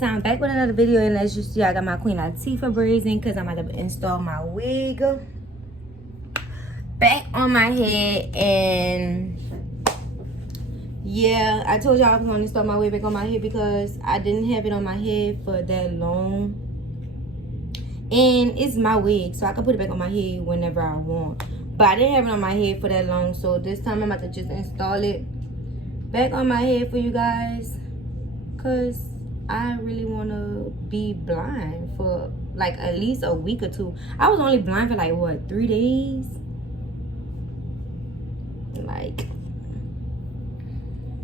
so I'm back with another video, and as you see, I got my Queen Latifah braids in because I'm about to install my wig back on my head. And yeah, I told y'all I was going to install my wig back on my head because I didn't have it on my head for that long, and it's my wig, so I can put it back on my head whenever I want. But I didn't have it on my head for that long, so this time I'm about to just install it back on my head for you guys, because I really want to be blind for like at least a week or two. I was only blind for like what, 3 days? Like,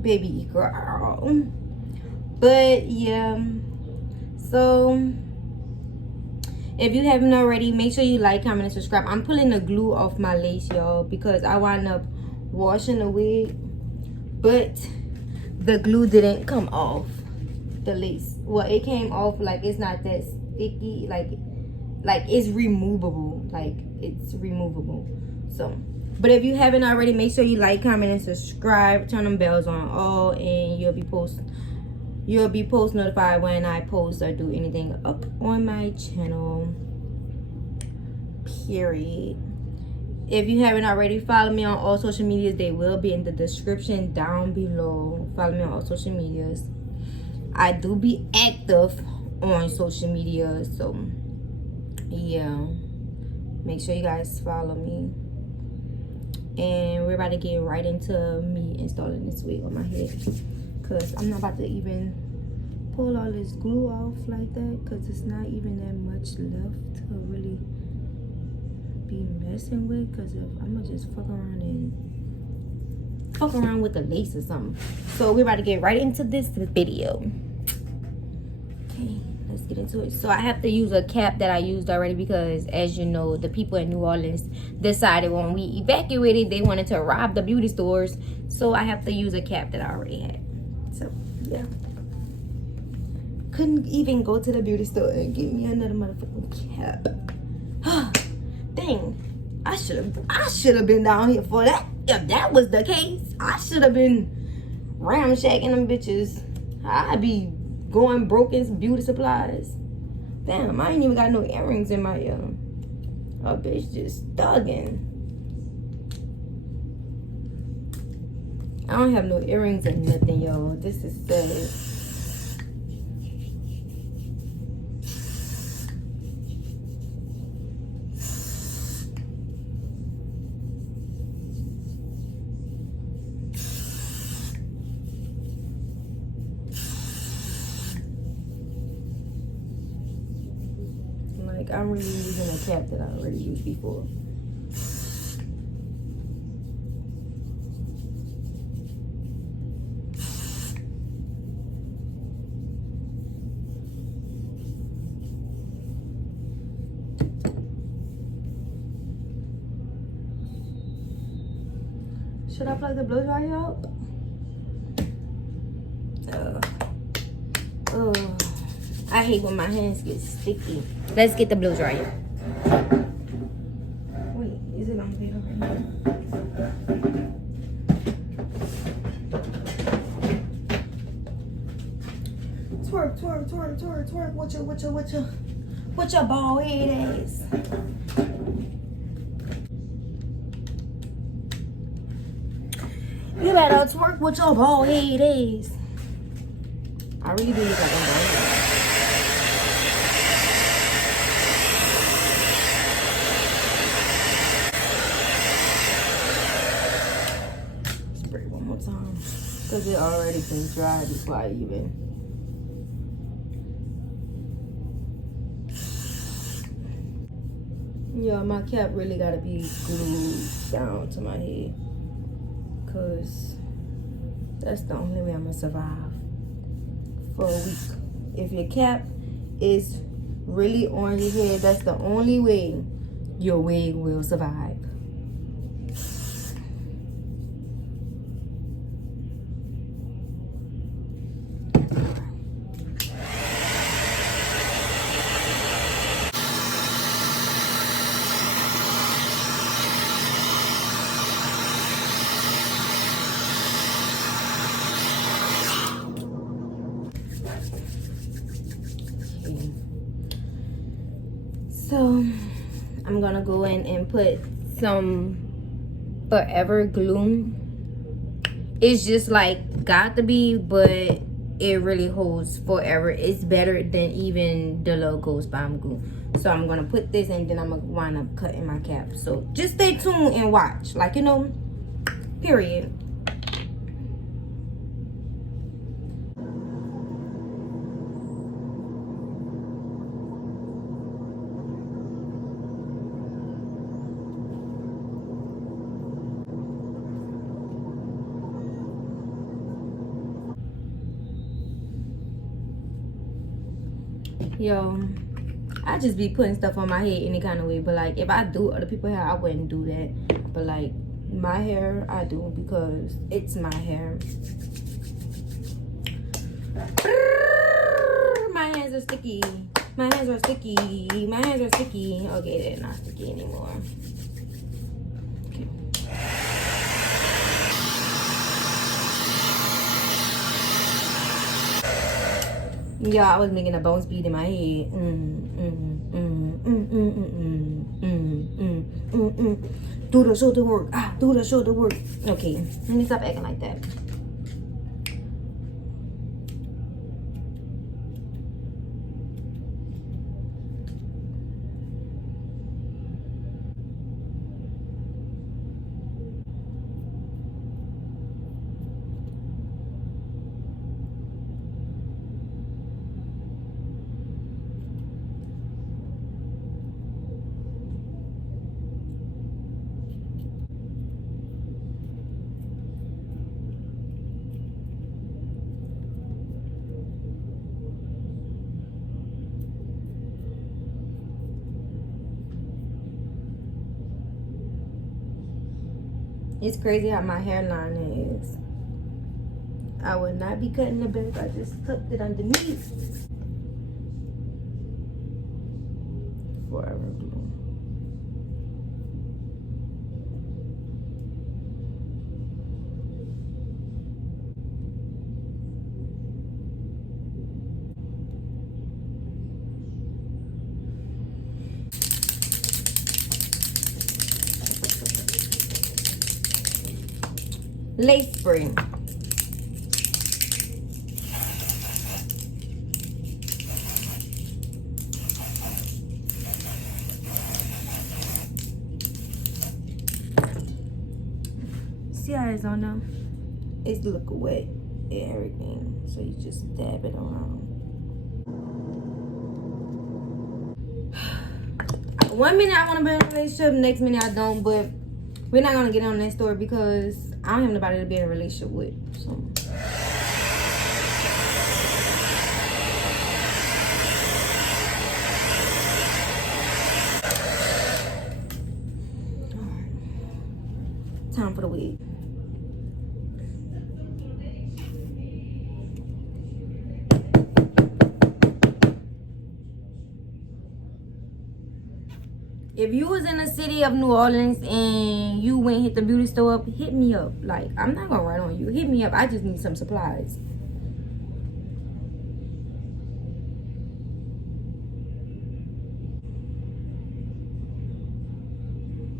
baby girl. But yeah, so if you haven't already, make sure you like, comment, and subscribe. I'm pulling the glue off my lace, y'all, because I wound up washing the wig, but the glue didn't come off the lace. Well, it came off, like it's not that sticky, like it's removable, like it's removable. So, but if you haven't already, make sure you like, comment, and subscribe. Turn them bells on all, and you'll be post notified when I post or do anything up on my channel, period. If you haven't already, follow me on all social medias. They will be in the description down below. Follow me on all social medias. I do be active on social media, so yeah, make sure you guys follow me. And we're about to get right into me installing this wig on my head, because I'm not about to even pull all this glue off like that, because it's not even that much left to really be messing with. Because if I'm gonna just fuck around with the lace or something. So we're about to get right into this video. Okay, let's get into it. So I have to use a cap that I used already, because as you know, the people in New Orleans decided when we evacuated they wanted to rob the beauty stores, so I have to use a cap that I already had. So yeah, couldn't even go to the beauty store and get me another motherfucking cap. Dang, I should have been down here for that. If that was the case, I should have been ramshacking them bitches. I'd be going broke in beauty supplies. Damn, I ain't even got no earrings in my ear. A bitch just thugging. I don't have no earrings or nothing, y'all. This is sad. Like, I'm really using a cap that I already used before. Should I plug the blow dryer out? Oh, I hate when my hands get sticky. Let's get the blow dryer. Wait, is it on video right now? Twerk, twerk, twerk, twerk, twerk. What your bald head ass? You better twerk with your bald head ass. I really do look like I'm bald. Spray one more time, because it already been dry before I even. Yeah, my cap really gotta be glued down to my head, because that's the only way I'm gonna survive for a week. If your cap is really on your head, that's the only way your wig will survive. So I'm gonna go in and put some Forever glue. It's just like got to be, but it really holds forever. It's better than even the Logos Bomb glue. So I'm gonna put this and then I'm gonna wind up cutting my cap. So just stay tuned and watch, like, you know, period. Yo, I just be putting stuff on my head any kind of way, but like if I do other people's hair, I wouldn't do that. But like my hair, I do because it's my hair. My hands are sticky. My hands are sticky. My hands are sticky. Okay, they're not sticky anymore. Okay. Yeah, I was making a bone speed in my head. Do the shoulder work. Do the shoulder work. Okay, let me stop acting like that. It's crazy how my hairline is. I would not be cutting the back. I just tucked it underneath. Forever glue. Lace spray. See how it's on now? It's looking wet and everything. So you just dab it around. 1 minute I want to be in a relationship, next minute I don't, but we're not going to get on that story because I don't have nobody to be in a relationship with. So. Time for the wig. If you was in the city of New Orleans and you went hit the beauty store up, hit me up. Like, I'm not gonna run on you. Hit me up. I just need some supplies.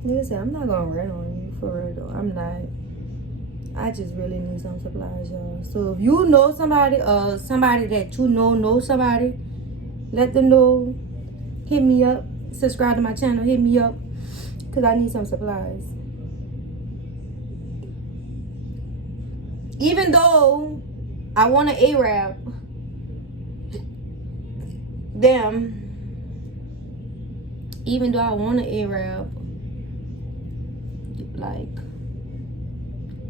Listen, I'm not gonna run on you for real though. I'm not. I just really need some supplies, y'all. So if you know somebody, somebody that you know somebody, let them know. Hit me up. Subscribe to my channel. Hit me up. Because I need some supplies. Even though I want an Arab. Damn. Even though I want an Arab. Like,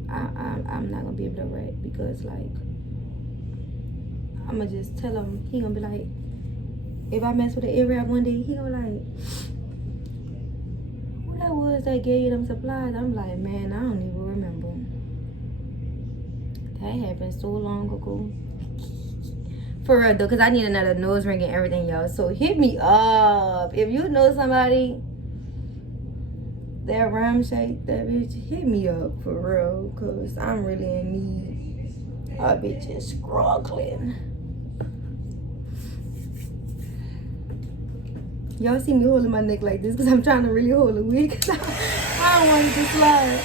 I'm not going to be able to rap. Because, like, I'm going to just tell him. He going to be like, if I mess with an Arab one day, he gonna like, who that was that gave you them supplies? I'm like, man, I don't even remember. That happened so long ago. For real though, because I need another nose ring and everything, y'all. So hit me up. If you know somebody that ram shake that bitch, hit me up for real. Because I'm really in need. Our bitch is struggling. Y'all see me holding my neck like this because I'm trying to really hold a wig. I don't want it to slide.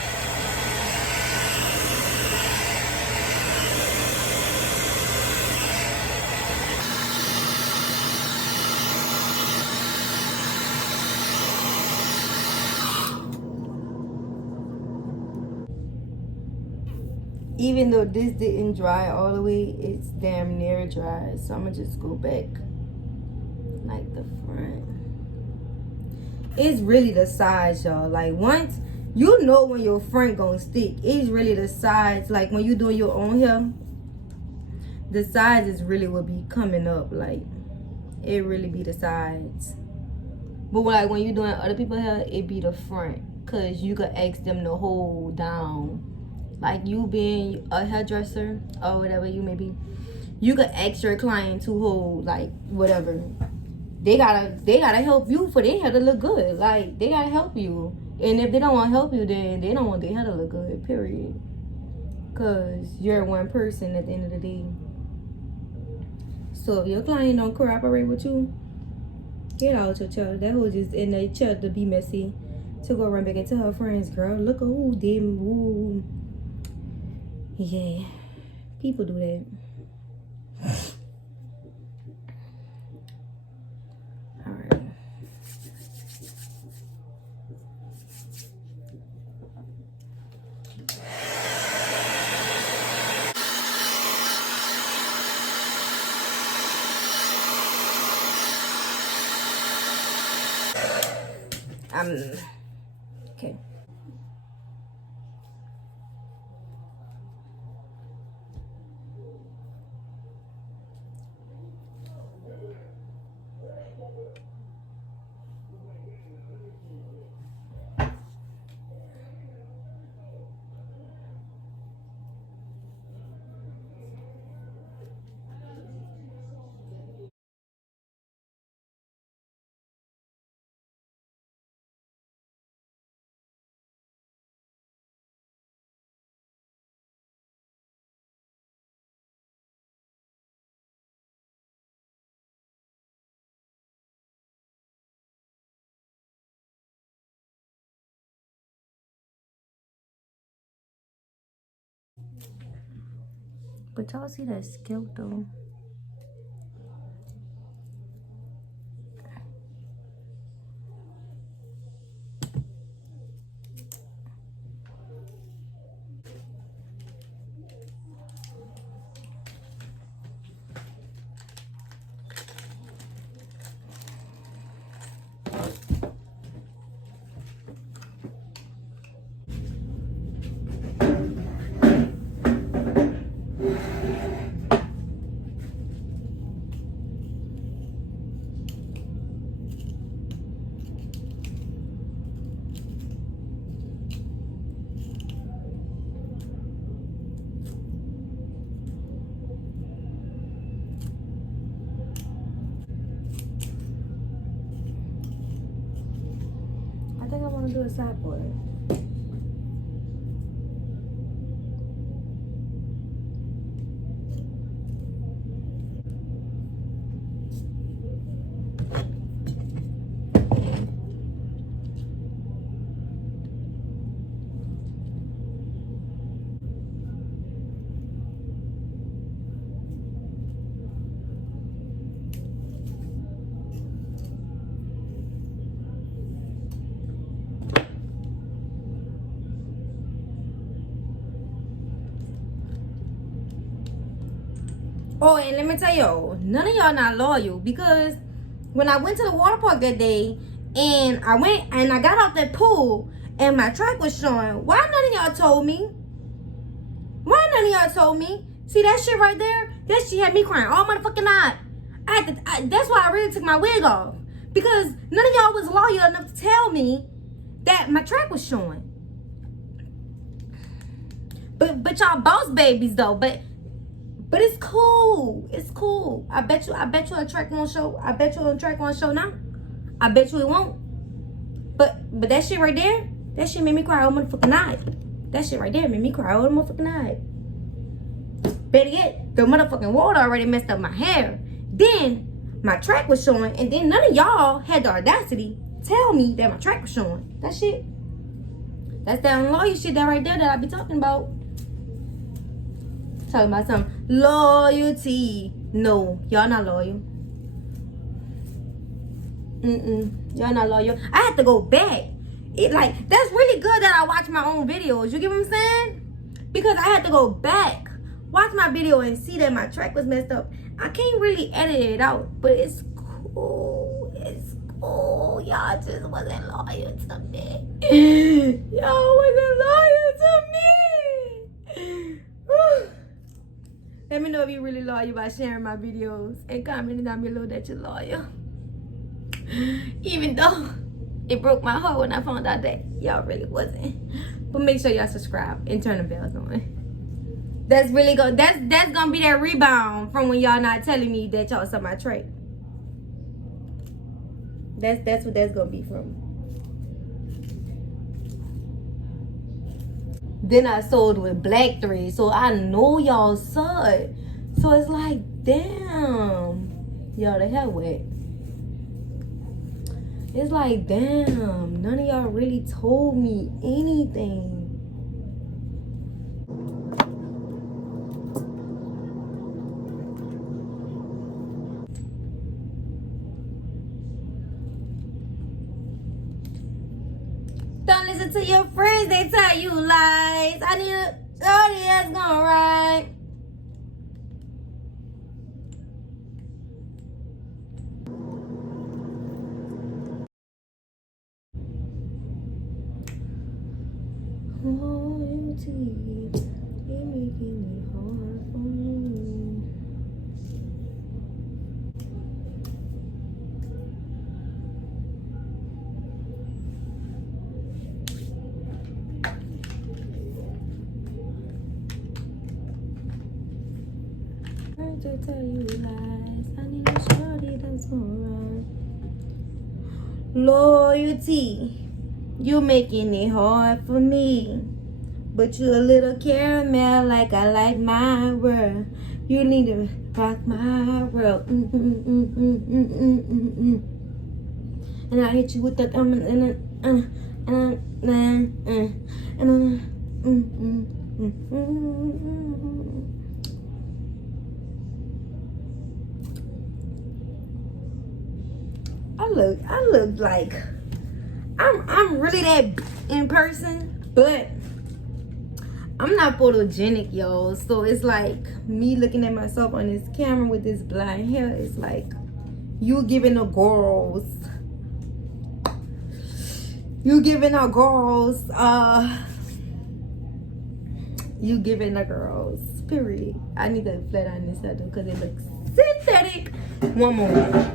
Even though this didn't dry all the way, it's damn near dry. So I'm gonna just go back like the front. It's really the sides, y'all. Like, once you know when your front gonna stick, it's really the sides. Like, when you doing your own hair, the sides is really what be coming up. Like, it really be the sides. But like when you doing other people's hair, it be the front, cause you could ask them to hold down. Like, you being a hairdresser or whatever you may be, you could ask your client to hold, like, whatever. They gotta help you for their hair to look good. Like, they gotta help you. And if they don't want to help you, then they don't want their hair to look good, period. Because you're one person at the end of the day. So if your client don't cooperate with you, get out your chair. That hoe just in the chair to be messy, to go run back and tell her friends, girl, look at who did. Ooh. Yeah, people do that. All right. Okay. But y'all see that scalp though? I think I want to do a side board. Oh, and let me tell y'all, none of y'all not loyal, because when I went to the water park that day and I got out that pool and my track was showing, why none of y'all told me? Why none of y'all told me? See that shit right there? That shit had me crying all motherfucking night. That's why I really took my wig off, because none of y'all was loyal enough to tell me that my track was showing. But y'all boss babies though. But it's cool. It's cool. I bet you a track won't show. I bet you a track won't show now. I bet you it won't. But that shit right there, that shit made me cry all motherfucking night. That shit right there made me cry all motherfucking night. Better yet, the motherfucking water already messed up my hair. Then my track was showing, and then none of y'all had the audacity tell me that my track was showing. That shit, that's that unloyal shit that right there that I be talking about. Talking about some loyalty. No, y'all not loyal. Y'all not loyal. I had to go back. It like, that's really good that I watch my own videos. You get what I'm saying? Because I had to go back, watch my video, and see that my track was messed up. I can't really edit it out, but it's cool. It's cool. Y'all just wasn't loyal to me. Y'all wasn't loyal to me. Let me know if you're really loyal by sharing my videos and commenting down below that you're loyal. Even though it broke my heart when I found out that y'all really wasn't. But make sure y'all subscribe and turn the bells on. That's really good. That's gonna be that rebound from when y'all not telling me that y'all saw my trait. That's what that's gonna be from. Then I sold with black thread, so I know y'all saw it. So it's like, damn, y'all the hell with. It's like, damn, none of y'all really told me anything. Don't listen to your friends, they tell you lies. I need a shorty that's gonna ride. Loyalty, you're making it hard for me. To tell you lies, I need a shorty that's gonna ride. Loyalty, you making it hard for me, but you a little caramel like I like my world. You need to rock my world. And I hit you with the I look like I'm really that in person, but I'm not photogenic, y'all. So it's like me looking at myself on this camera with this blonde hair. It's like you giving the girls, you giving the girls, period. I need to flat iron this out because it looks synthetic. One more.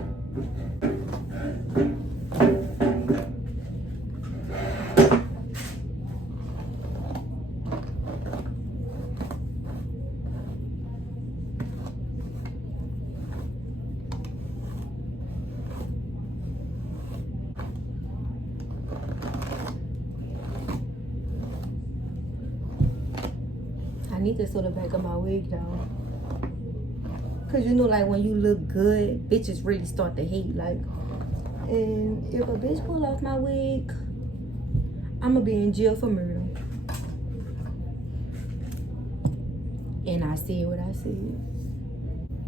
I need to sew the back of my wig down. Cause you know, like when you look good, bitches really start to hate. Like, and if a bitch pull off my wig, I'ma be in jail for murder. And I said what I said.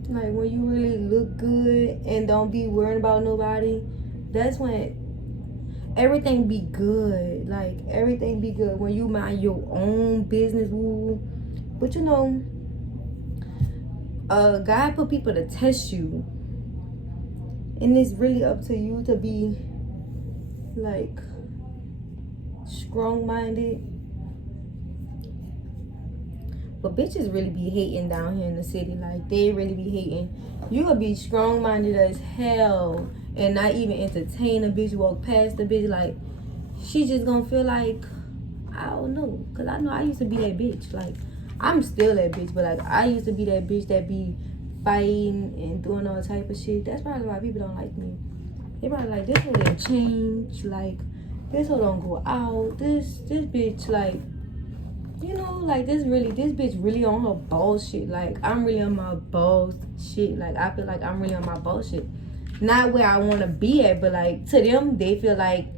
Like when you really look good and don't be worrying about nobody, that's when everything be good. Like everything be good when you mind your own business. Woo. But you know, God put people to test you, and it's really up to you to be like strong-minded. But bitches really be hating down here in the city. Like they really be hating. You gonna be strong-minded as hell and not even entertain a bitch, walk past the bitch, like she just gonna feel like, I don't know, cause I know I used to be that bitch. Like I'm still that bitch, but like I used to be that bitch that be fighting and doing all type of shit. That's probably why people don't like me. They probably like, this hoe didn't change. Like this hoe don't go out. This bitch, like, you know, like this bitch really on her bullshit. Like I'm really on my boss shit. Like I feel like I'm really on my bullshit. not where I want to be at, but like to them, they feel like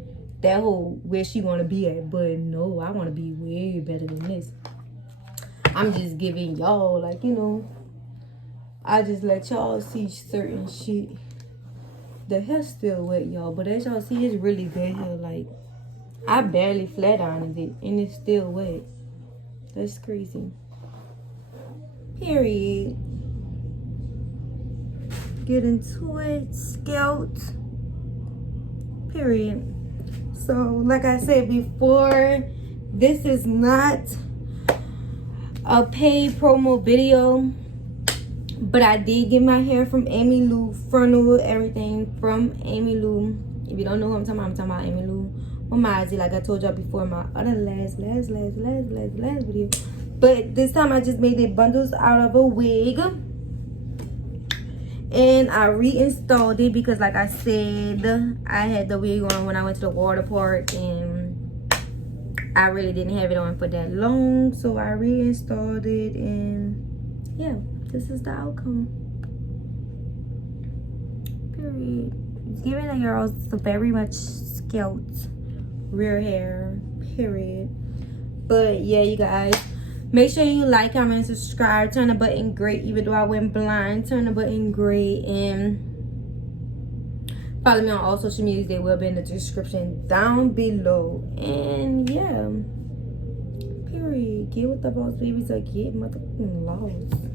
that whole where she want to be at. But no, I want to be way better than this. I'm just giving y'all, like, you know, I just let y'all see certain shit. The hair's still wet, y'all, but as y'all see, it's really good hair. Like, I barely flat ironed it, and it's still wet. That's crazy. Period. Get into it. Scout. Period. So, like I said before, this is not a paid promo video, but I did get my hair from Amy Lou, frontal, everything from Amy Lou. If you don't know who I'm talking about Amy Lou Mamazi, like I told y'all before in my other last video. But this time I just made it bundles out of a wig, and I reinstalled it because, like I said, I had the wig on when I went to the water park, and I really didn't have it on for that long, so I reinstalled it, and yeah, this is the outcome. Period. It's giving the girls very much scalp rear hair. Period. But yeah, you guys, make sure you like, comment, and subscribe. Turn the button gray, even though I went blind. Turn the button gray, and follow me on all social medias. They will be in the description down below. And yeah, period. Get with the boss babies or get motherfucking lost.